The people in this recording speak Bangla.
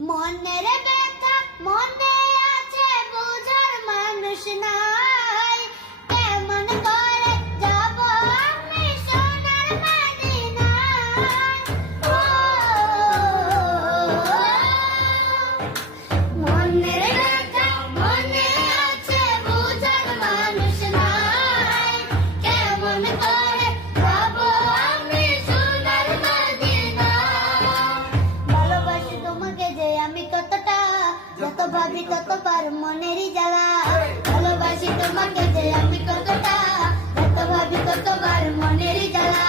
মনের ব্যথা মনে আছে বুঝার মানুষ নাই, কেমন করে যাব আমি সোনার মদিনায়। ও মনের ব্যথা মনে আছে বুঝার মানুষ নাই, কেমন করে যাব আমি সোনার মদিনায়। ভালোবাসি তোমাকে যে আমি কতটা, যত ভাবি ততবার মনেরই জ্বালা। ভালোবাসি তোমাকে যে আমি কতটা, যত ভাবি ততবার মনেরই জ্বালা।